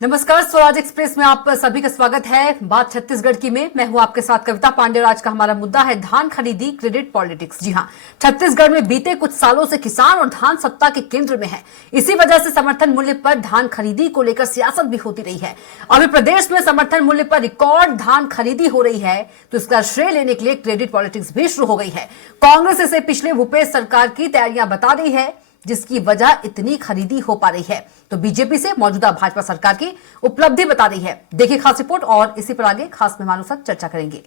नमस्कार, स्वराज एक्सप्रेस में आप सभी का स्वागत है। बात छत्तीसगढ़ की में मैं हूं आपके साथ कविता पांडे और आज का हमारा मुद्दा है धान खरीदी क्रेडिट पॉलिटिक्स। जी हां, छत्तीसगढ़ में बीते कुछ सालों से किसान और धान सत्ता के केंद्र में है। इसी वजह से समर्थन मूल्य पर धान खरीदी को लेकर सियासत भी होती रही है। अभी प्रदेश में समर्थन मूल्य पर रिकॉर्ड धान खरीदी हो रही है तो इसका श्रेय लेने के लिए क्रेडिट पॉलिटिक्स भी शुरू हो गई है। कांग्रेस इसे पिछले भूपेश सरकार की तैयारियां बता रही है जिसकी वजह इतनी खरीदी हो पा रही है, तो बीजेपी से मौजूदा भाजपा सरकार की उपलब्धि बता रही है। देखिए खास रिपोर्ट और इसी पर आगे खास मेहमानों के साथ चर्चा करेंगे।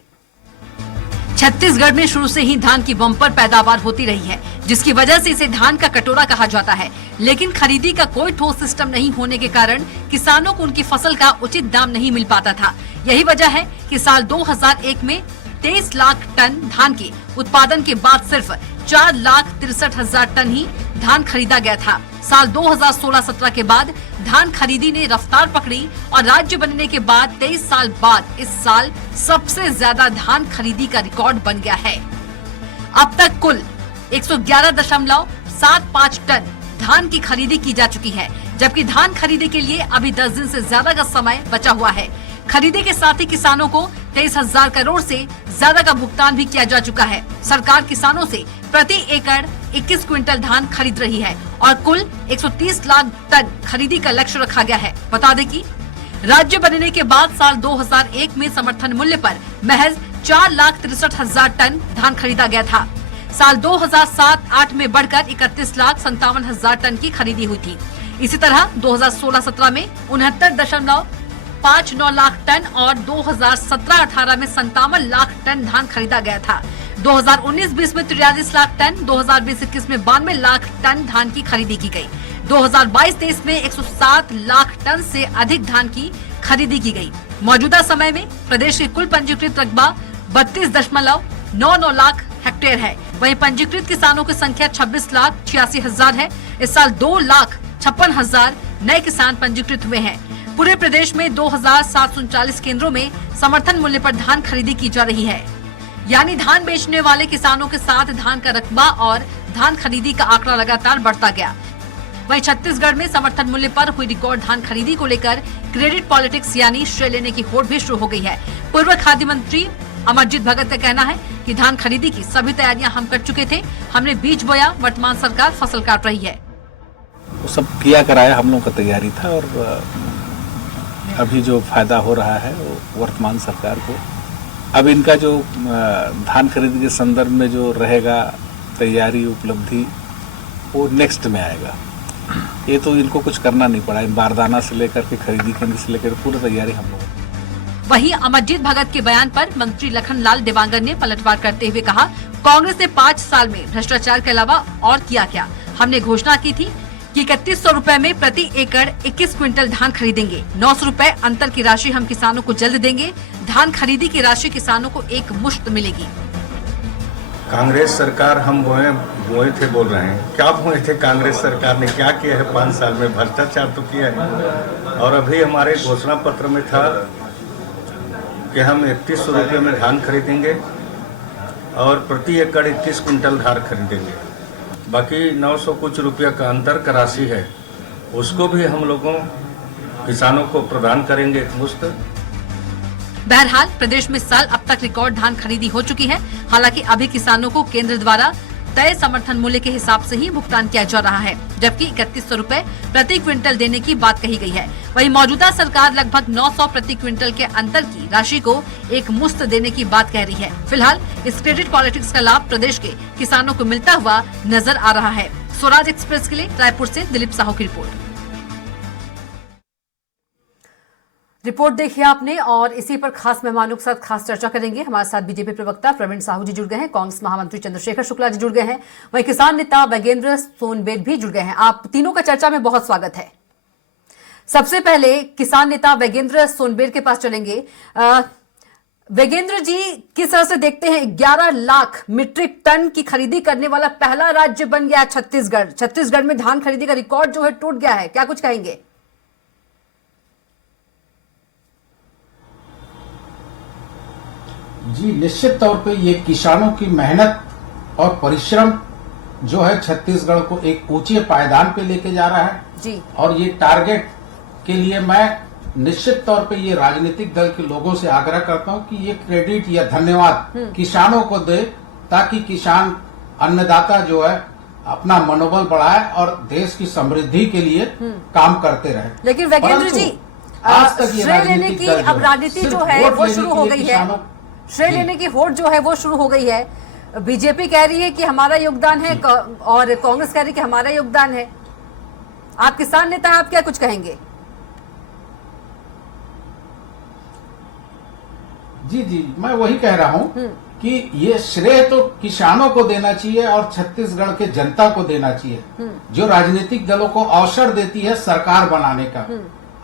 छत्तीसगढ़ में शुरू से ही धान की बम्पर पैदावार होती रही है जिसकी वजह से इसे धान का कटोरा कहा जाता है, लेकिन खरीदी का कोई ठोस सिस्टम नहीं होने के कारण किसानों को उनकी फसल का उचित दाम नहीं मिल पाता था। यही वजह है कि साल 2001 में 23 लाख टन धान के उत्पादन के बाद सिर्फ 4,63,000 टन ही धान खरीदा गया था। साल 2016-17 के बाद धान खरीदी ने रफ्तार पकड़ी और राज्य बनने के बाद 23 साल बाद इस साल सबसे ज्यादा धान खरीदी का रिकॉर्ड बन गया है। अब तक कुल 111.75 टन धान की खरीदी की जा चुकी है, जबकि धान खरीदी के लिए अभी 10 दिन से ज्यादा का समय बचा हुआ है। खरीदी के साथ ही किसानों को 23,000 करोड़ से ज्यादा का भुगतान भी किया जा चुका है। सरकार किसानों से प्रति एकड़ 21 क्विंटल धान खरीद रही है और कुल 130 लाख टन खरीदी का लक्ष्य रखा गया है। बता दें कि राज्य बनने के बाद साल 2001 में समर्थन मूल्य पर महज 4,63,000 टन धान खरीदा गया था। साल 2007-8 में बढ़कर 31,57,000 टन की खरीदी हुई थी। इसी तरह 2016-17 में 69.59 लाख टन और 2017-18 में 57 लाख टन धान खरीदा गया था। 2019-20 में 43 लाख टन, 2020-21 में 92 लाख टन धान की खरीदी की गई। 2022-23 में 107 लाख टन से अधिक धान की खरीदी की गई। मौजूदा समय में प्रदेश के कुल पंजीकृत रकबा 32.99 लाख हेक्टेयर है। वहीं पंजीकृत किसानों की संख्या 26,86,000 है। इस साल 2,56,000 नए किसान पंजीकृत हुए हैं। पूरे प्रदेश में 2,739 केंद्रों में समर्थन मूल्य पर धान खरीदी की जा रही है, यानी धान बेचने वाले किसानों के साथ धान का रकबा और धान खरीदी का आंकड़ा लगातार बढ़ता गया। वहीं छत्तीसगढ़ में समर्थन मूल्य पर हुई रिकॉर्ड धान खरीदी को लेकर क्रेडिट पॉलिटिक्स यानी श्रेय लेने की होड़ भी शुरू हो गई है। पूर्व खाद्य मंत्री अमरजीत भगत का कहना है कि धान खरीदी की सभी तैयारियां हम कर चुके थे, हमने बीज बोया, वर्तमान सरकार फसल काट रही है। सब किया कराया हम लोग का तैयारी था और अभी जो फायदा हो रहा है वो वर्तमान सरकार को, अब इनका जो धान खरीदी के संदर्भ में जो रहेगा तैयारी उपलब्धि वो नेक्स्ट में आएगा। ये तो इनको कुछ करना नहीं पड़ा, बारदाना से लेकर के खरीदी केंद्र से लेकर पूरी तैयारी हम लोग। वहीं अमरजीत भगत के बयान पर मंत्री लखनलाल देवांगन ने पलटवार करते हुए कहा, कांग्रेस ने 5 साल में भ्रष्टाचार के अलावा और किया क्या? हमने घोषणा की थी कि 3100 रुपए में प्रति एकड़ 21 क्विंटल धान खरीदेंगे। 900 रुपए अंतर की राशि हम किसानों को जल्द देंगे। धान खरीदी की राशि किसानों को एक मुश्त मिलेगी। कांग्रेस सरकार हम बोए थे बोल रहे हैं, क्या बोए थे? कांग्रेस सरकार ने क्या किया है 5 साल में? भ्रष्टाचार तो किया है। और अभी हमारे घोषणा पत्र में था कि हम 3100 रुपये में धान खरीदेंगे और प्रति एकड़ 21 क्विंटल धान खरीदेंगे। बाकी 900 कुछ रुपया का अंतर का राशि है, उसको भी हम लोगों किसानों को प्रदान करेंगे मुफ्त। बहरहाल प्रदेश में साल अब तक रिकॉर्ड धान खरीदी हो चुकी है। हालांकि अभी किसानों को केंद्र द्वारा तय समर्थन मूल्य के हिसाब से ही भुगतान किया जा रहा है, जबकि 3100 रुपए प्रति क्विंटल देने की बात कही गई है। वहीं मौजूदा सरकार लगभग 900 प्रति क्विंटल के अंतर की राशि को एक मुफ्त देने की बात कह रही है। फिलहाल इस क्रेडिट पॉलिटिक्स का लाभ प्रदेश के किसानों को मिलता हुआ नजर आ रहा है। स्वराज एक्सप्रेस के लिए रायपुर से दिलीप साहू की रिपोर्ट देखिए आपने और इसी पर खास मेहमानों के साथ खास चर्चा करेंगे। हमारे साथ बीजेपी प्रवक्ता प्रवीण साहू जी जुड़ गए हैं, कांग्रेस महामंत्री चंद्रशेखर शुक्ला जी जुड़ गए हैं, वहीं किसान नेता वैगेंद्र सोनबेड भी जुड़ गए हैं। आप तीनों का चर्चा में बहुत स्वागत है। सबसे पहले किसान नेता वैगेंद्र सोनबेड के पास चलेंगे। वैगेंद्र जी, किस तरह से देखते हैं 11 लाख मीट्रिक टन की खरीदी करने वाला पहला राज्य बन गया छत्तीसगढ़। छत्तीसगढ़ में धान खरीदी का रिकॉर्ड जो है टूट गया है, क्या कुछ कहेंगे? जी, निश्चित तौर पे ये किसानों की मेहनत और परिश्रम जो है छत्तीसगढ़ को एक ऊंचे पायदान पे लेके जा रहा है जी। और ये टारगेट के लिए मैं निश्चित तौर पे ये राजनीतिक दल के लोगों से आग्रह करता हूं कि ये क्रेडिट या धन्यवाद किसानों को दे, ताकि किसान अन्नदाता जो है अपना मनोबल बढ़ाए और देश की समृद्धि के लिए काम करते रहे। लेकिन वैगेंद्र जी, आज तक ये श्रेय लेने की अब राजनीति जो है वो शुरू हो गई है। श्रेय लेने की होड़ जो है वो शुरू हो गई है। बीजेपी कह रही है कि हमारा योगदान है और कांग्रेस कह रही है कि हमारा योगदान है। आप किसान नेता हैं, आप क्या कुछ कहेंगे? जी जी, मैं वही कह रहा हूं कि ये श्रेय तो किसानों को देना चाहिए और छत्तीसगढ़ के जनता को देना चाहिए, जो राजनीतिक दलों को अवसर देती है सरकार बनाने का।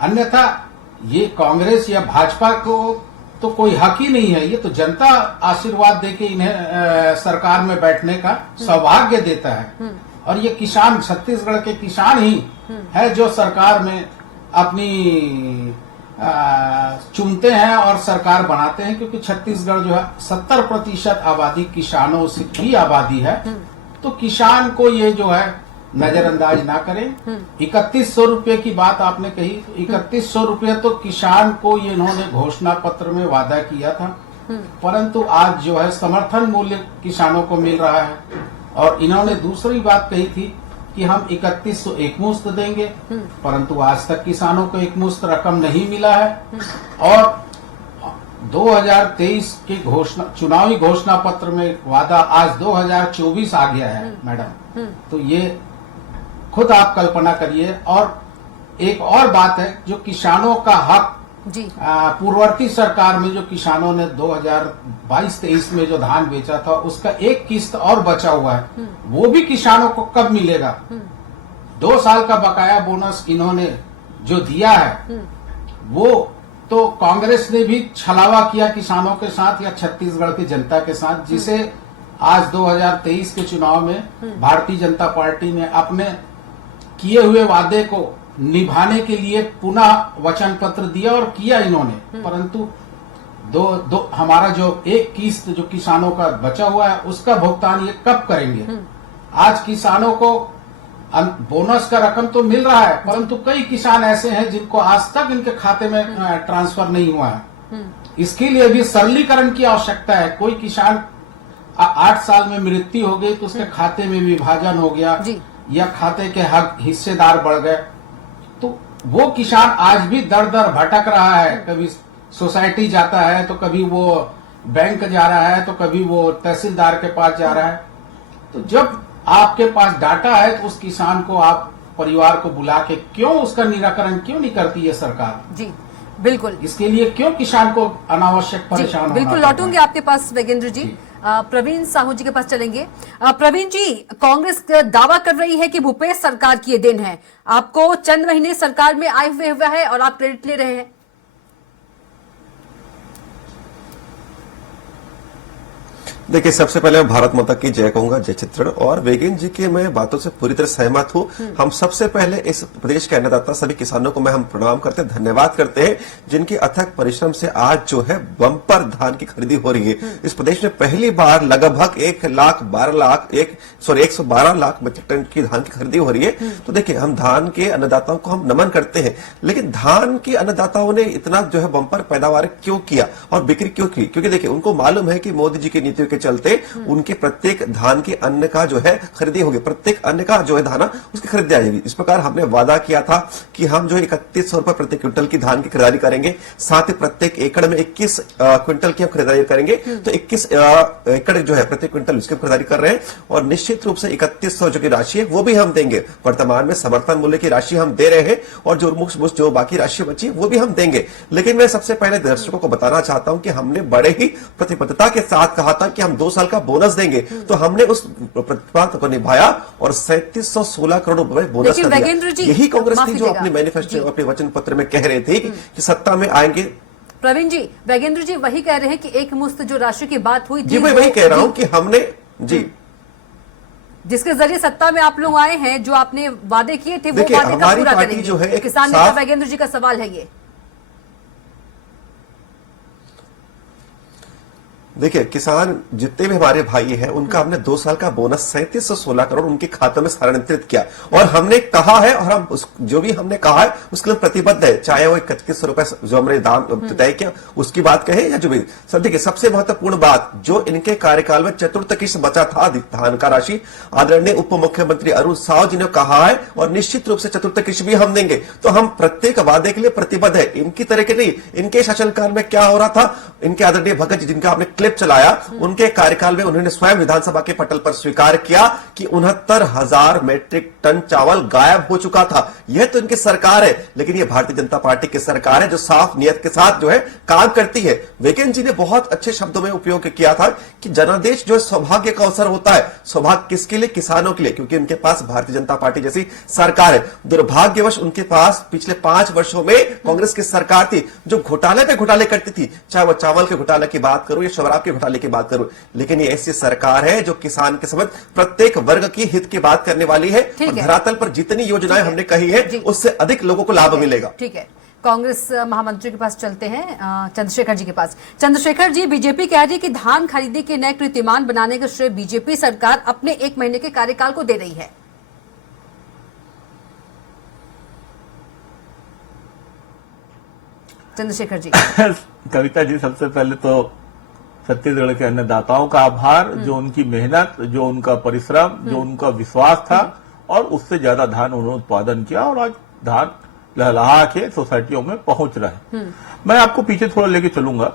अन्यथा ये कांग्रेस या भाजपा को तो कोई हक ही नहीं है। ये तो जनता आशीर्वाद देके इन्हें सरकार में बैठने का सौभाग्य देता है, और ये किसान, छत्तीसगढ़ के किसान ही है जो सरकार में अपनी चुनते हैं और सरकार बनाते हैं, क्योंकि छत्तीसगढ़ जो है 70% आबादी किसानों से की आबादी है। तो किसान को ये जो है नजरअंदाज ना करें। 3100 रुपये की बात आपने कही, 3100 रुपये तो किसान को ये इन्होंने घोषणा पत्र में वादा किया था, परंतु आज जो है समर्थन मूल्य किसानों को मिल रहा है। और इन्होंने दूसरी बात कही थी कि हम 3100 एकमुश्त देंगे, परंतु आज तक किसानों को एकमुश्त रकम नहीं मिला है। और 2023 के चुनावी घोषणा पत्र में वादा आज 2024 आ गया है मैडम। तो ये खुद आप कल्पना करिए। और एक और बात है, जो किसानों का हक जी, पूर्ववर्ती सरकार में जो किसानों ने 2022-23 में जो धान बेचा था, उसका एक किस्त और बचा हुआ है, वो भी किसानों को कब मिलेगा? 2 साल का बकाया बोनस इन्होंने जो दिया है, वो तो कांग्रेस ने भी छलावा किया किसानों के साथ या छत्तीसगढ़ की जनता के साथ, जिसे आज 2023 के चुनाव में भारतीय जनता पार्टी ने अपने किए हुए वादे को निभाने के लिए पुनः वचन पत्र दिया और किया इन्होंने। परंतु हमारा जो एक किस्त जो किसानों का बचा हुआ है, उसका भुगतान ये कब करेंगे? आज किसानों को बोनस का रकम तो मिल रहा है, परंतु कई किसान ऐसे हैं जिनको आज तक इनके खाते में ट्रांसफर नहीं हुआ है। इसके लिए भी सरलीकरण की आवश्यकता है। कोई किसान 8 साल में मृत्यु हो गई तो उसके खाते में विभाजन हो गया या खाते के हक हिस्सेदार बढ़ गए, तो वो किसान आज भी दर दर भटक रहा है। कभी सोसाइटी जाता है, तो कभी वो बैंक जा रहा है, तो कभी वो तहसीलदार के पास जा रहा है। तो जब आपके पास डाटा है, तो उस किसान को आप परिवार को बुला के क्यों उसका निराकरण क्यों नहीं करती है सरकार? जी बिल्कुल। इसके लिए क्यों किसान को अनावश्यक परेशान होना? बिल्कुल लौटूंगी आपके पास वैगेंद्र जी। प्रवीण साहू जी के पास चलेंगे। प्रवीण जी, कांग्रेस दावा कर रही है कि भूपेश सरकार की ये देन है, आपको चंद महीने सरकार में आए हुए है और आप क्रेडिट ले रहे हैं। देखिए, सबसे पहले मैं भारत माता की जय कहूंगा, जय छत्तीसगढ़। और वैगेंद्र जी की मैं बातों से पूरी तरह सहमत हूं। हम सबसे पहले इस प्रदेश के अन्नदाता सभी किसानों को हम प्रणाम करते हैं, धन्यवाद करते हैं, जिनके अथक परिश्रम से आज जो है बम्पर धान की खरीदी हो रही है। इस प्रदेश में पहली बार लगभग 112 लाख मीट्रिक टन की धान की खरीदी हो रही है। तो देखिए, हम धान के अन्नदाताओं को हम नमन करते हैं, लेकिन धान के अन्नदाताओं ने इतना जो है बम्पर पैदावार क्यों किया और बिक्री क्यों की? क्योंकि देखिए, उनको मालूम है कि मोदी जी की नीतियों के चलते उनके प्रत्येक धान के अन्न का जो है खरीदी होगी, प्रत्येक अन्न का जो है धाना उसकी खरीदी आ जाएगी। इस प्रकार हमने वादा किया था कि हम जो 3100 रुपए प्रति क्विंटल की धान की खरीदारी करेंगे, साथ ही प्रत्येक एकड़ में 21 क्विंटल की हम खरीदारी करेंगे। तो 21 एकड़ जो है प्रति क्विंटल उसकी खरीदारी कर रहे हैं, और निश्चित रूप से 3100 जो की राशि है वो भी हम देंगे। वर्तमान में समर्थन मूल्य की राशि हम दे रहे हैं, और जो बाकी राशि बची वो भी हम देंगे। लेकिन मैं सबसे पहले दर्शकों को बताना चाहता हूं कि हमने बड़े ही प्रतिबद्धता के साथ कहा था कि हम 2 साल का बोनस देंगे, तो हमने उस प्रतिबद्धता को निभाया और 3716 करोड़ रुपए बोनस का दिया। यही कांग्रेस थी जो अपने मैनिफेस्टो, अपने वचन पत्र में कह रहे थे कि सत्ता में आएंगे। प्रवीण जी, वैगेंद्र जी वही कह रहे हैं कि एक मुश्त जो राशि की बात हुई जी, मैं वही कह रहा हूं कि हमने जी जिसके जरिए सत्ता में आप लोग आए हैं, जो आपने वादे किए थे वो वादे का पूरा करेंगे। जो है किसान नेता वैगेंद्र जी का सवाल है ये। देखिए, किसान जितने भी हमारे भाई हैं उनका हमने 2 साल का बोनस 3716 करोड़ उनके खातों में स्थानांतरित किया, और हमने कहा है, और हम जो भी हमने कहा है उसके लिए प्रतिबद्ध है, चाहे वो 2100 रुपए जो हमने दाम तय किया उसकी बात कहे या जो भी। सब देखिए, सबसे महत्वपूर्ण बात जो इनके कार्यकाल में चतुर्थ किस्त बचा था धान का राशि, आदरणीय उप मुख्यमंत्री अरुण साव जी ने कहा है, और निश्चित रूप से चतुर्थ किस्त भी हम देंगे। तो हम प्रत्येक वादे के लिए प्रतिबद्ध है, इनकी तरह के नहीं। इनके शासनकाल में क्या हो रहा था, इनके आदरणीय भगत जी जिनका आपने क्लिप चलाया, उनके कार्यकाल में उन्होंने स्वयं विधानसभा के पटल पर स्वीकार किया कि 69,000 मीट्रिक टन चावल गायब हो चुका था। यह तो इनकी सरकार है, लेकिन यह भारतीय जनता पार्टी की सरकार है जो साफ नियत के साथ जो है काम करती है। वेकेन जी ने बहुत अच्छे शब्दों में उपयोग किया था कि जनादेश जो सौभाग्य का अवसर होता है, सौभाग्य किसके लिए? किसानों के लिए, क्योंकि उनके पास भारतीय जनता पार्टी जैसी सरकार है। दुर्भाग्यवश उनके पास पिछले 5 वर्षों में कांग्रेस की सरकार थी जो घोटाले पे घोटाले करती थी, चाहे वो चावल के घोटाले की बात करो या शराब के घोटाले की बात करूं। लेकिन ये ऐसी सरकार है जो किसान के समझ प्रत्येक वर्ग की हित की बात करने वाली है, और धरातल पर जितनी योजनाएं हमने कही है उससे अधिक लोगों को लाभ मिलेगा। ठीक है, कांग्रेस महामंत्री के पास चलते हैं, चंद्रशेखर जी के पास। चंद्रशेखर जी, बीजेपी कह रही है कि धान खरीदी के नए कीर्तिमान बनाने का श्रेय बीजेपी सरकार अपने 1 महीने के कार्यकाल को दे रही है। चंद्रशेखर जी। कविता जी, सबसे पहले तो छत्तीसगढ़ के अन्नदाताओं का आभार, जो उनकी मेहनत, जो उनका परिश्रम, जो उनका विश्वास था, और उससे ज्यादा धान उन्होंने उत्पादन किया, और आज धान लहलहा के सोसाइटियों में पहुंच रहे। मैं आपको पीछे थोड़ा लेके चलूंगा।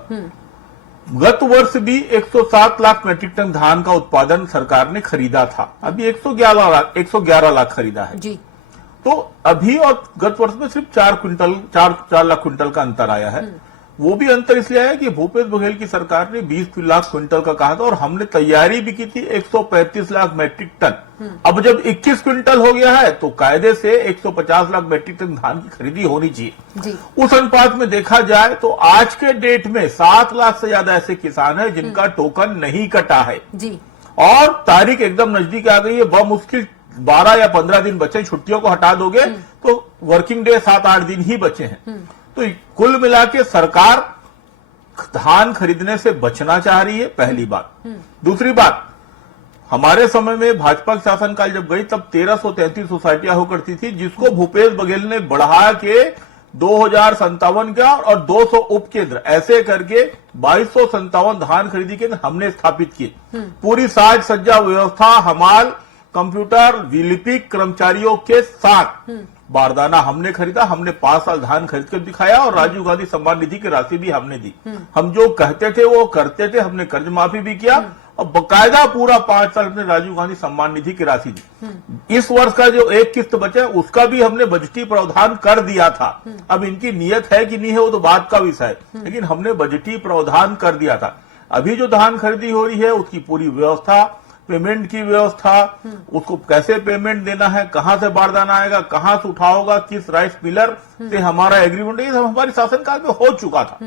गत वर्ष भी 107 लाख मीट्रिक टन धान का उत्पादन सरकार ने खरीदा था, अभी 111 लाख खरीदा है जी। तो अभी और गत वर्ष में सिर्फ 4 लाख क्विंटल का अंतर आया है। वो भी अंतर इसलिए आया कि भूपेश बघेल की सरकार ने 20 लाख क्विंटल का कहा था, और हमने तैयारी भी की थी 135 लाख मीट्रिक टन। अब जब 21 क्विंटल हो गया है तो कायदे से 150 लाख मीट्रिक टन धान की खरीदी होनी चाहिए जी। उस अनुपात में देखा जाए तो आज के डेट में 7 लाख से ज्यादा ऐसे किसान हैं जिनका टोकन नहीं कटा है जी, और तारीख एकदम नजदीक आ गई है। बमुश्किल 12 या 15 दिन बचे, छुट्टियों को हटा दोगे तो वर्किंग डे 7-8 दिन ही बचे हैं। तो कुल मिला के सरकार धान खरीदने से बचना चाह रही है, पहली बात। दूसरी बात, हमारे समय में भाजपा शासनकाल जब गई तब 1333 सोसाइटियां हो करती थी, जिसको भूपेश बघेल ने बढ़ा के 2057 का और 200 उपकेंद्र ऐसे करके 2257 धान खरीदी केंद्र हमने स्थापित किए। पूरी साज सज्जा व्यवस्था, हमाल, कंप्यूटर, विलिपिक कर्मचारियों के साथ बारदाना हमने खरीदा। हमने 5 साल धान खरीद कर दिखाया, और राजीव गांधी सम्मान निधि की राशि भी हमने दी। हम जो कहते थे वो करते थे। हमने कर्ज माफी भी किया, और बकायदा पूरा 5 साल हमने राजीव गांधी सम्मान निधि की राशि दी। इस वर्ष का जो 1 किस्त बचा उसका भी हमने बजटीय प्रावधान कर दिया था। अब इनकी नीयत है कि नहीं है वो तो बात का विषय है, लेकिन हमने बजटीय प्रावधान कर दिया था। अभी जो धान खरीदी हो रही है उसकी पूरी व्यवस्था, पेमेंट की व्यवस्था, उसको कैसे पेमेंट देना है, कहां से बारदाना आएगा, कहां से उठाओगा, किस राइस मिलर से हमारा एग्रीमेंट, ये सब हमारे शासनकाल में हो चुका था।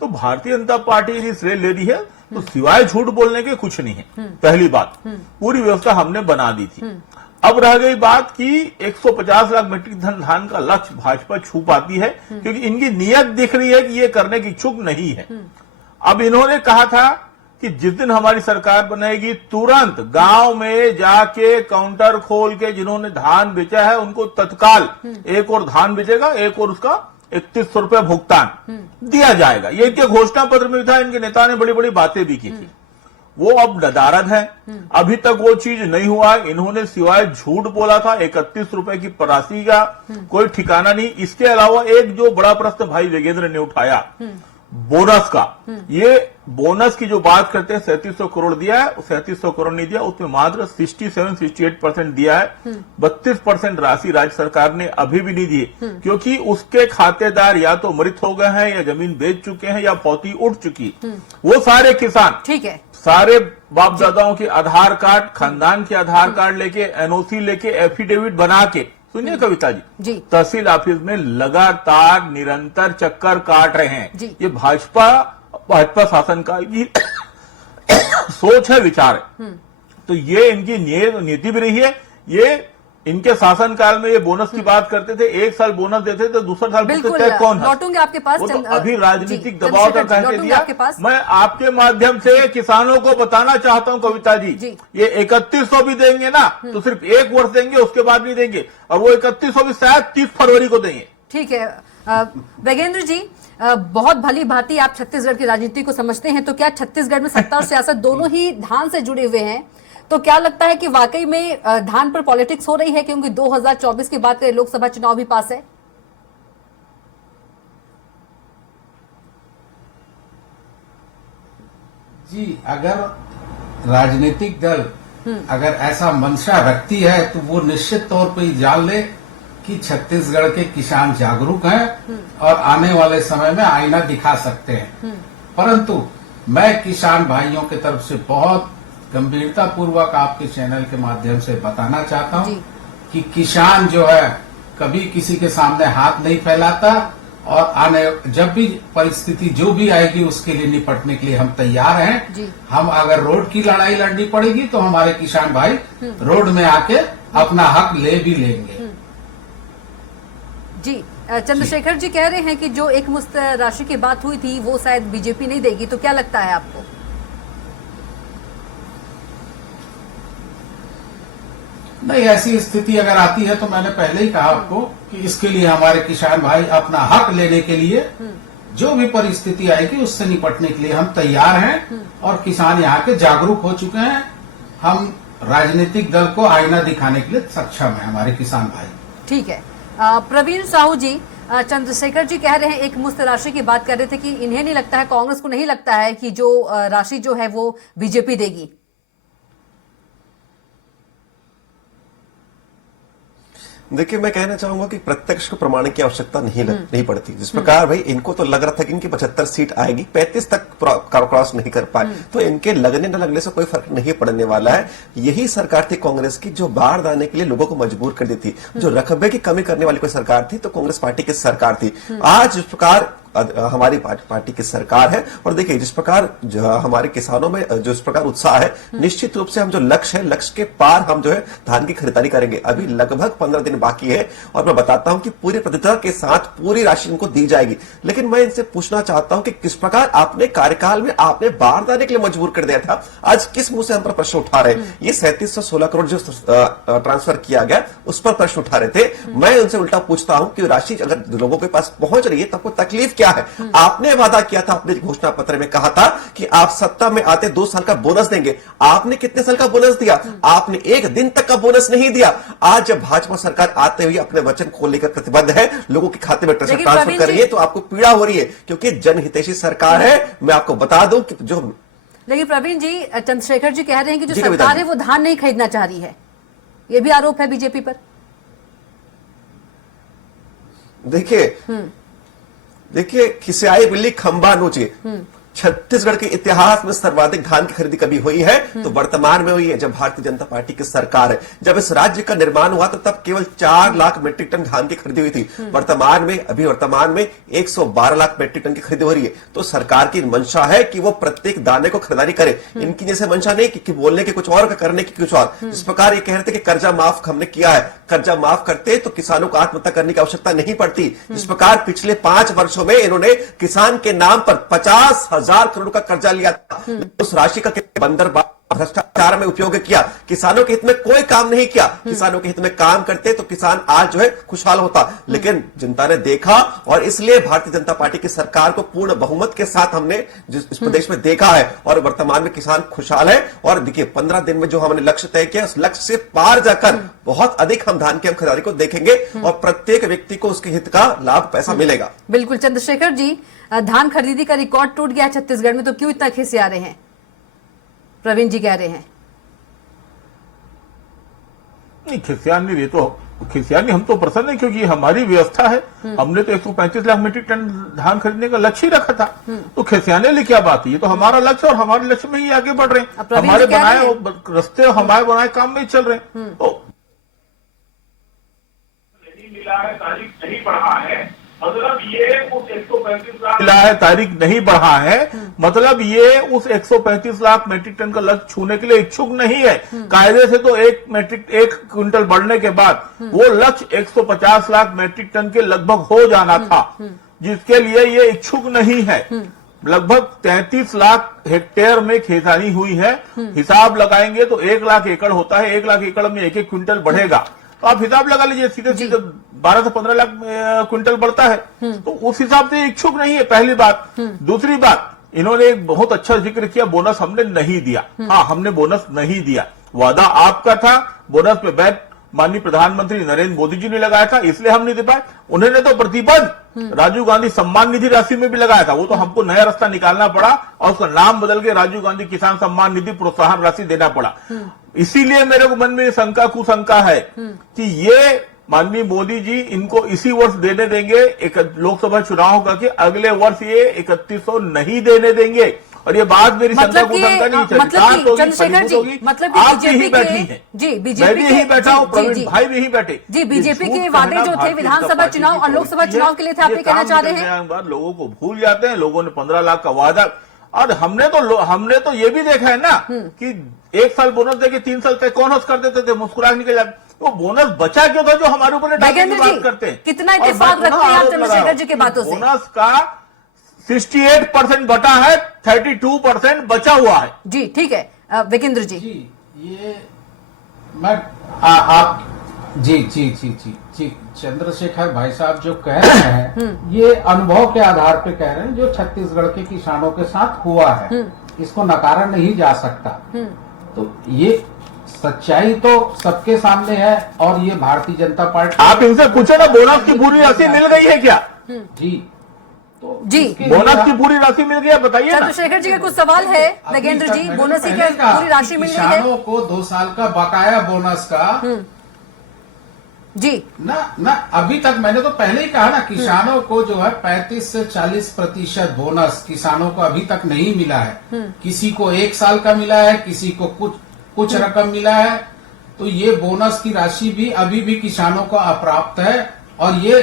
तो भारतीय जनता पार्टी यदि श्रेय ले रही है तो सिवाय झूठ बोलने के कुछ नहीं है। पहली बात, पूरी व्यवस्था हमने बना दी थी। अब रह गई बात कि 150 लाख मीट्रिक टन धान का लक्ष्य भाजपा छू पाती है, क्योंकि इनकी नीयत दिख रही है कि ये करने की इच्छुक नहीं है। अब इन्होंने कहा था कि जिस दिन हमारी सरकार बनेगी तुरंत गांव में जाके काउंटर खोल के जिन्होंने धान बेचा है उनको तत्काल एक और धान बेचेगा, एक और उसका 3100 रुपये भुगतान दिया जाएगा। ये इनके घोषणा पत्र में था। इनके नेता ने बड़ी बड़ी बातें भी की थी। वो अब नदारद है, अभी तक वो चीज नहीं हुआ। इन्होंने सिवाय झूठ बोला था 31 रुपए की राशि का कोई ठिकाना नहीं। इसके अलावा एक जो बड़ा प्रश्न भाई वेगेंद्र ने उठाया बोनस का, ये बोनस की जो बात करते हैं 3700 करोड़ दिया है, 3700 करोड़ नहीं दिया, उसमें मात्र 67-68% दिया है। 32% राशि राज्य सरकार ने अभी भी नहीं दी, क्योंकि उसके खातेदार या तो मृत हो गए हैं या जमीन बेच चुके हैं या पौती उठ चुकी। वो सारे किसान, ठीक है, सारे बाप दादाओं के आधार कार्ड, खानदान के आधार कार्ड लेके, एनओसी लेके, एफिडेविट बना के, सुनिए कविता जी, तहसील ऑफिस में लगातार निरंतर चक्कर काट रहे हैं। ये भाजपा शासनकाल की सोच है, विचार है। तो ये इनकी नीति भी रही है। ये इनके शासनकाल में ये बोनस की बात करते थे, एक साल बोनस देते थे, दूसरा साल बिल्कुल, पूछते थे कौन है? लौटूंगे आपके पास। वो तो अभी राजनीतिक जी, दबाव का चंद्रशेखर जी, कह के लौटूंगे दिया। आपके पास। मैं आपके माध्यम से किसानों को बताना चाहता हूं कविता जी, जी। ये 3100 भी देंगे ना तो सिर्फ एक वर्ष देंगे, उसके बाद नहीं देंगे, और वो 3100 भी शायद 30 फरवरी को देंगे। ठीक है। वेगेंद्र जी, बहुत भली भांति आप छत्तीसगढ़ की राजनीति को समझते हैं, तो क्या छत्तीसगढ़ में सत्ता और सियासत दोनों ही धान से जुड़े हुए हैं? तो क्या लगता है कि वाकई में धान पर पॉलिटिक्स हो रही है, क्योंकि 2024 की बात करें, लोकसभा चुनाव भी पास है? जी, अगर राजनीतिक दल अगर ऐसा मंशा रखती है तो वो निश्चित तौर पर जान ले कि छत्तीसगढ़ के किसान जागरूक हैं और आने वाले समय में आईना दिखा सकते हैं। परंतु मैं किसान भाइयों की तरफ से बहुत गंभीरता पूर्वक आपके चैनल के माध्यम से बताना चाहता हूं जी। कि किसान जो है कभी किसी के सामने हाथ नहीं फैलाता, और आने जब भी परिस्थिति जो भी आएगी उसके लिए निपटने के लिए हम तैयार हैं। जी। हम अगर रोड की लड़ाई लड़नी पड़ेगी तो हमारे किसान भाई रोड में आके अपना हक ले भी लेंगे। जी, चंद्रशेखर जी कह रहे हैं कि जो एक मुश्त राशि की बात हुई थी वो शायद बीजेपी नहीं देगी, तो क्या लगता है आपको? नहीं, ऐसी स्थिति अगर आती है तो मैंने पहले ही कहा आपको कि इसके लिए हमारे किसान भाई अपना हक लेने के लिए जो भी परिस्थिति आएगी उससे निपटने के लिए हम तैयार हैं, और किसान यहाँ के जागरूक हो चुके हैं। हम राजनीतिक दल को आईना दिखाने के लिए सक्षम है हमारे किसान भाई। ठीक है। प्रवीण साहू जी, चंद्रशेखर जी कह रहे हैं, एक मुश्त राशि की बात कर रहे थे कि इन्हें नहीं लगता है, कांग्रेस को नहीं लगता है कि जो राशि जो है वो बीजेपी देगी। देखिए, मैं कहना चाहूंगा कि प्रत्यक्ष को प्रमाणित की आवश्यकता नहीं पड़ती। जिस प्रकार भाई इनको तो लग रहा था कि इनकी 75 सीट आएगी, 35 तक क्रॉस नहीं कर पाए, तो इनके लगने न लगने से कोई फर्क नहीं पड़ने वाला है। यही सरकार थी कांग्रेस की जो बाढ़ आने के लिए लोगों को मजबूर कर दी थी, जो रकबे की कमी करने वाली कोई सरकार थी तो कांग्रेस पार्टी की सरकार थी। आज जिस प्रकार हमारी पार्टी की सरकार है, और देखिए जिस प्रकार हमारे किसानों में जो इस प्रकार उत्साह है, निश्चित रूप से हम जो लक्ष्य है, लक्ष्य के पार हम जो है धान की खरीदारी करेंगे। अभी लगभग 15 दिन बाकी है, और मैं बताता हूं कि पूरी प्रतिबद्धता के साथ पूरी राशि इनको दी जाएगी। लेकिन मैं इनसे पूछना चाहता हूं कि किस प्रकार आपने कार्यकाल में आपने बाढ़ देने के लिए मजबूर कर दिया था, आज किस मुंह से हम पर प्रश्न उठा रहे हैं? ये 3716 करोड़ जो ट्रांसफर किया गया उस पर प्रश्न उठा रहे थे। मैं उनसे उल्टा पूछता हूं कि राशि अगर लोगों के पास पहुंच रही है तब को तकलीफ क्या है? आपने वादा किया था, अपने घोषणा पत्र में कहा था कि आप सत्ता में आते 2 साल का बोनस देंगे। आपने कितने साल का बोनस दिया? आपने 1 दिन तक का बोनस नहीं दिया। आज जब भाजपा सरकार आते हुए अपने वचन को लेकर प्रतिबद्ध है, लोगों के खाते में ट्रांसफर कर रही है, तो आपको पीड़ा हो रही है, क्योंकि जनहितैषी सरकार है। मैं आपको बता दूं कि जो लेकिन प्रवीण जी, चंद्रशेखर जी कह रहे हैं कि जो जी, सरकार है वो धान नहीं खरीदना चाह रही है, ये भी आरोप है बीजेपी पर। देखिए खिसियाई बिल्ली खंबा नोचे। छत्तीसगढ़ के इतिहास में सर्वाधिक धान की खरीदी कभी हुई है तो वर्तमान में हुई है, जब भारतीय जनता पार्टी की सरकार है। जब इस राज्य का निर्माण हुआ तो तब केवल 4 लाख मीट्रिक टन धान की खरीदी हुई थी। वर्तमान में 112 लाख मीट्रिक टन की खरीदी हो रही है। तो सरकार की मंशा है कि वो प्रत्येक दाने को खरीदारी करे। इनकी जैसे मंशा नहीं कि बोलने के कुछ और, करने की कुछ और। जिस प्रकार ये कह रहे थे कि कर्जा माफ हमने किया है, कर्जा माफ करते तो किसानों को आत्महत्या करने की आवश्यकता नहीं पड़ती। जिस प्रकार पिछले 5 वर्षों में इन्होंने किसान के नाम पर 50,000 करोड़ का कर्जा लिया था, उस राशि का बंदरगाह भ्रष्टाचार में उपयोग किया, किसानों के हित में कोई काम नहीं किया। किसानों के हित में काम करते तो किसान आज जो है खुशहाल होता। लेकिन जनता ने देखा, और इसलिए भारतीय जनता पार्टी की सरकार को पूर्ण बहुमत के साथ हमने इस प्रदेश में देखा है, और वर्तमान में किसान खुशहाल है। और देखिए 15 दिन में जो हमने लक्ष्य तय किया, उस लक्ष्य से पार जाकर बहुत अधिक हम धान की खरीदारी को देखेंगे, और प्रत्येक व्यक्ति को उसके हित का लाभ पैसा मिलेगा। बिल्कुल चंद्रशेखर जी, धान खरीदी का रिकॉर्ड टूट गया छत्तीसगढ़ में, तो क्यों इतना खिसिया रहे हैं? प्रवीण जी कह रहे हैं नहीं, खिसियान नहीं, तो खिसियान नहीं, हम तो प्रसन्न है क्योंकि हमारी व्यवस्था है। हमने तो 135 लाख मीट्रिक टन धान खरीदने का लक्ष्य ही रखा था, तो खिसियाने लिए क्या बात है? ये तो हमारा लक्ष्य, और हमारे लक्ष्य में ही आगे बढ़ रहे हैं। हमारे बनाए रास्ते, हमारे बनाए काम में ही चल रहे हैं। तो नहीं मिला है, तारीख नहीं बढ़ा है, मतलब ये 135 लाख मिला है, तारीख नहीं बढ़ा है, मतलब ये उस 135 लाख मैट्रिक टन का लक्ष्य छूने के लिए इच्छुक नहीं है। कायदे से तो 1 क्विंटल बढ़ने के बाद वो लक्ष्य 150 लाख मैट्रिक टन के लगभग हो जाना था, जिसके लिए ये इच्छुक नहीं है। लगभग 33 लाख हेक्टेयर में खेसारी हुई है। हिसाब लगाएंगे तो 1 लाख एकड़ होता है, 1 लाख एकड़ में 1-1 क्विंटल बढ़ेगा, तो आप हिसाब लगा लीजिए, सीधे सीधे 12 से 15 लाख क्विंटल बढ़ता है। तो उस हिसाब से इच्छुक नहीं है, पहली बात। दूसरी बात, इन्होंने एक बहुत अच्छा जिक्र किया, बोनस हमने नहीं दिया। हाँ, हमने बोनस नहीं दिया, वादा आपका था। बोनस पे बैट माननीय प्रधानमंत्री नरेंद्र मोदी जी ने लगाया था, इसलिए हम नहीं दे पाए। उन्होंने तो प्रतिबंध राजीव गांधी सम्मान निधि राशि में भी लगाया था, वो तो हमको नया रास्ता निकालना पड़ा और उसका नाम बदल के राजीव गांधी किसान सम्मान निधि प्रोत्साहन राशि देना पड़ा। इसीलिए मेरे को मन में शंका कुशंका है कि ये माननीय मोदी जी इनको इसी वर्ष देने देंगे, एक लोकसभा चुनाव का, कि अगले वर्ष ये 3100 नहीं देने देंगे। और ये बात मेरी शंका कुशंका नहीं चली, चंद्रशेखर जी, मतलब कि आप बीजेपी यही बैठी है, जी, मैं बीजेपी भी यही बैठा हूँ, प्रवीण भाई भी यही बैठे जी, बीजेपी के वादे जो थे विधानसभा चुनाव और लोकसभा चुनाव के लिए थे, आप ये कहना चाह रहे हैं? लोगों को भूल जाते हैं। लोगों ने 15 लाख का वादा, और हमने तो ये भी देखा है ना कि 1 साल बोनस देके 3 साल तक कौन हंस कर देते थे, मुस्कुरा निकल जाते। वो बोनस बचा क्यों था जो हमारे ऊपर डालने की बात करते हैं? कितना इत्तेफाक रखते हैं आप चंद्रशेखर जी की बातों से? बोनस का 68% बटा है, 32% बचा हुआ है। जी ठीक है, विकेंद्र जी। ये मैं आप जी चंद्रशेखर भाई साहब जो कह रहे हैं ये अनुभव के आधार पे कह रहे हैं, जो छत्तीसगढ़ के किसानों के साथ हुआ है, इसको नकारा नहीं जा सकता। तो ये सच्चाई तो सबके सामने है, और ये भारतीय जनता पार्टी, आप इनसे पूछे ना, बोनस की पूरी राशि मिल गई है क्या? जी तो जी, बोनस की पूरी राशि मिल गई है, बताइए ना। चंद्रशेखर जी का कुछ सवाल है नगेंद्र जी, बोनस की क्या पूरी राशि मिल गई है? किसानों को 2 साल का बकाया बोनस का जी ना अभी तक, मैंने तो पहले ही कहा ना, किसानों को जो है 35 से 40% बोनस किसानों को अभी तक नहीं मिला है। किसी को 1 साल का मिला है, किसी को कुछ रकम मिला है। तो ये बोनस की राशि भी अभी भी किसानों को अप्राप्त है, और ये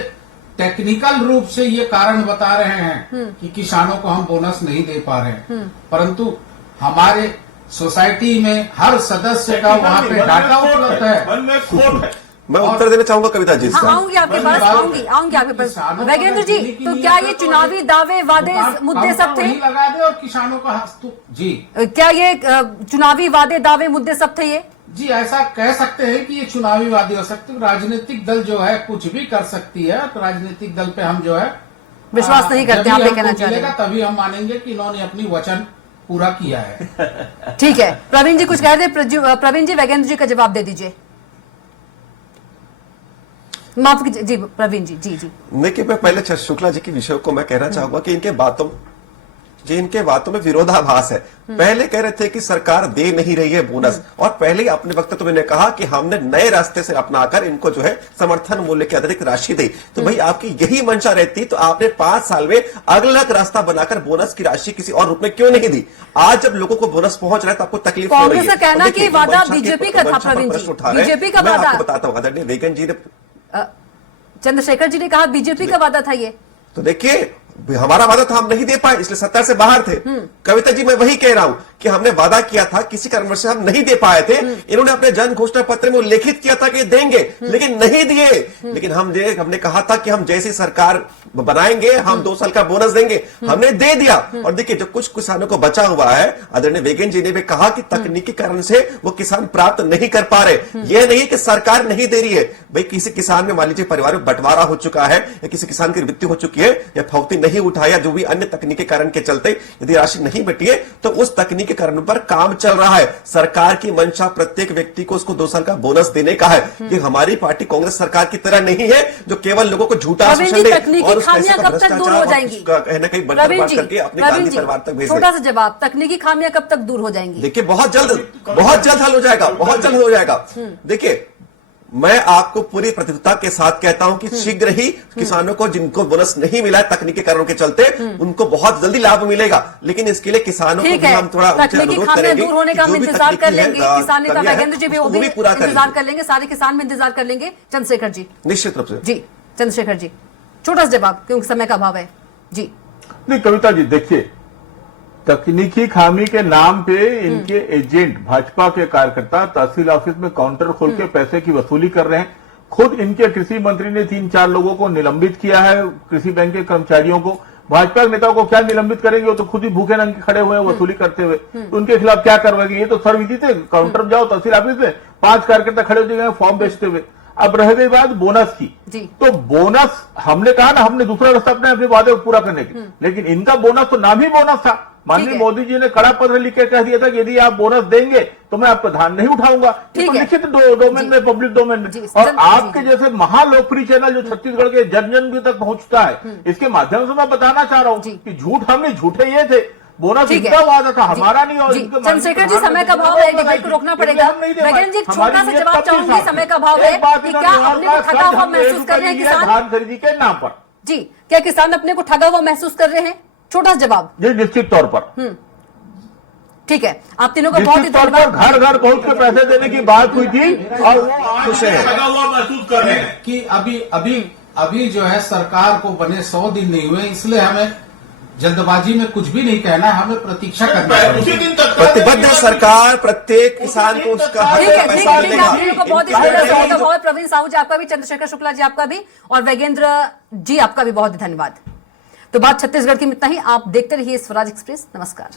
टेक्निकल रूप से ये कारण बता रहे हैं कि किसानों को हम बोनस नहीं दे पा रहे हैं, परंतु हमारे सोसाइटी में हर सदस्य का वहाँ पे डाटा उपलब्ध है। मैं उत्तर देना चाहूंगा कविता जी। हाँ, आऊंगी आपके पास, आऊंगी आपके पास। वैगेंद्र जी, तो क्या ये चुनावी दावे वादे मुद्दे सब थे? लगा दे और किसानों का जी, क्या ये चुनावी वादे दावे मुद्दे सब थे ये? जी ऐसा कह सकते हैं कि ये चुनावी वादे हो सकते हैं। राजनीतिक दल जो है कुछ भी कर सकती है, तो राजनीतिक दल पे हम जो है विश्वास नहीं करते, आप ये कहना चाह रहे हैं? तभी हम मानेंगे कि इन्होंने अपनी वचन पूरा किया है। ठीक है, प्रवीण जी कुछ कह रहे, प्रवीण जी वैगेंद्र जी का जवाब दे दीजिए। माफ कीजिए जी, प्रवीण जी। जी देखिए, मैं पहले शुक्ला जी के विषय को मैं कहना चाहूंगा कि इनके बातों में विरोधाभास है। पहले कह रहे थे कि सरकार दे नहीं रही है बोनस, और पहले ही अपने वक्तव्य में कहा कि हमने नए रास्ते से अपनाकर इनको जो है समर्थन मूल्य के अतिरिक्त राशि दी। तो भाई आपकी यही मंशा रहती तो आपने 5 साल में अलग रास्ता बनाकर बोनस की राशि किसी और रूप में क्यों नहीं दी? आज जब लोगों को बोनस पहुंच रहा है तो आपको तकलीफ हो रही है। कांग्रेस का कहना कि वादा बीजेपी का था, प्रवीण जी, बीजेपी का वादा। आपको बताता हूँ, आदरणीय वेगन जी ने, चंद्रशेखर जी ने कहा बीजेपी का वादा था ये। तो देखिए, हमारा वादा था, हम नहीं दे पाए, इसलिए सत्ता से बाहर थे। कविता जी, मैं वही कह रहा हूं कि हमने वादा किया था, किसी कारणवश से हम नहीं दे पाए थे। इन्होंने अपने जन घोषणा पत्र में उल्लेखित किया था कि देंगे, लेकिन नहीं दिए। लेकिन हमने कहा था कि हम जैसी सरकार बनाएंगे हम 2 साल का बोनस देंगे, हमने दे दिया। और देखिए, जो कुछ किसानों को बचा हुआ है, आदरणीय वेगन जी ने भी कहा कि तकनीकी कारण से वो किसान प्राप्त नहीं कर पा रहे। यह नहीं कि सरकार नहीं दे रही है, भाई किसी किसान में मान लीजिए परिवार में बंटवारा हो चुका है, या किसी किसान की मृत्यु हो चुकी है, या फौकती नहीं उठाया, जो भी अन्य तकनीकी कारण के चलते यदि राशि नहीं बटी है, तो उस तकनीकी कारण पर काम चल रहा है। सरकार की मंशा प्रत्येक व्यक्ति को उसको 2 साल का बोनस देने का है। ये हमारी पार्टी कांग्रेस सरकार की तरह नहीं है जो केवल लोगों को झूठा आश्वासन दे और उस पैसे का भ्रष्टाचार कहना कहीं बंटवारा करके अपने गांधी परिवार तक भेज दे। छोटा सा जवाब, तकनीकी खामियां कब तक दूर हो जाएंगी? देखिए, बहुत जल्द हल हो जाएगा, बहुत जल्द हो जाएगा। देखिए, मैं आपको पूरी प्रतिबद्धता के साथ कहता हूं कि शीघ्र ही किसानों को जिनको बोनस नहीं मिला है तकनीकी कारणों के चलते, उनको बहुत जल्दी लाभ मिलेगा। लेकिन इसके लिए किसानों को भी हम थोड़ा तकनीकी खामियां दूर होने का हम इंतजार कर लेंगे। किसान नेता वैगेंद्र जी भी वो भी इंतजार कर लेंगे, सारे किसान भी इंतजार कर लेंगे। चंद्रशेखर जी, निश्चित रूप से जी। चंद्रशेखर जी, छोटा सा जवाब क्योंकि समय का अभाव है जी। नहीं, कविता जी देखिए, तकनीकी खामी के नाम पे इनके एजेंट भाजपा के कार्यकर्ता तहसील ऑफिस में काउंटर खोल के पैसे की वसूली कर रहे हैं। खुद इनके कृषि मंत्री ने 3-4 लोगों को निलंबित किया है, कृषि बैंक के कर्मचारियों को। भाजपा के नेताओं को क्या निलंबित करेंगे, वो तो खुद ही भूखे नंगे खड़े हुए हैं वसूली करते हुए। तो उनके खिलाफ क्या करवाएंगे? ये तो सर्वविदित है, काउंटर में जाओ तहसील ऑफिस में 5 कार्यकर्ता खड़े हो जाएंगे फॉर्म बेचते हुए। अब रह गई बात बोनस की, तो बोनस हमने कहा ना, हमने दूसरा रास्ता अपने वादे को पूरा करने की, लेकिन इनका बोनस तो नाम ही बोनस था। माननीय मोदी जी ने कड़ा पत्र लिख के कह दिया था कि यदि आप बोनस देंगे तो मैं आपका धान नहीं उठाऊंगा। तो लिखित डोमेन में, पब्लिक डोमेन में। और आपके जैसे महालोकप्रिय चैनल जो छत्तीसगढ़ के जन जन तक पहुंचता है, इसके माध्यम से मैं बताना चाह रहा हूँ कि झूठ हमने झूठे ये थे, बोनस इनका वादा था, हमारा नहीं। और चंद्रशेखर जी, समय का अभाव है, डिबेट को रोकना पड़ेगा। वैगन जी, छोटा सा जवाब चाहूंगी, समय का अभाव है कि क्या अपने को ठगा हुआ महसूस कर रहे हैं किसान? धान खरीदी के नाम पर जी, क्या किसान अपने को ठगा हुआ महसूस कर रहे हैं? छोटा सा जवाब। जी, निश्चित तौर पर। ठीक है, आप तीनों का बहुत ही धन्यवाद। घर घर पहुंच के पैसे देने की बात हुई थी और वो आज ठगा हुआ महसूस कर रहे हैं कि अभी जो है सरकार को बने 100 दिन नहीं हुए, इसलिए हमें जल्दबाजी में कुछ भी नहीं कहना है, हमें प्रतीक्षा करना है। उसी दिन तक प्रतिबद्ध सरकार प्रत्येक किसान को उसका हक ठीक है, का ठीक पैसा है, ठीक है, आप देगा। तीनों को बहुत ही धन्यवाद। बहुत प्रवीण साहू जी आपका भी, चंद्रशेखर शुक्ला जी आपका भी, और वैगेंद्र जी आपका भी बहुत ही धन्यवाद। तो बात छत्तीसगढ़ की में इतना ही। आप देखते रहिए स्वराज एक्सप्रेस। नमस्कार।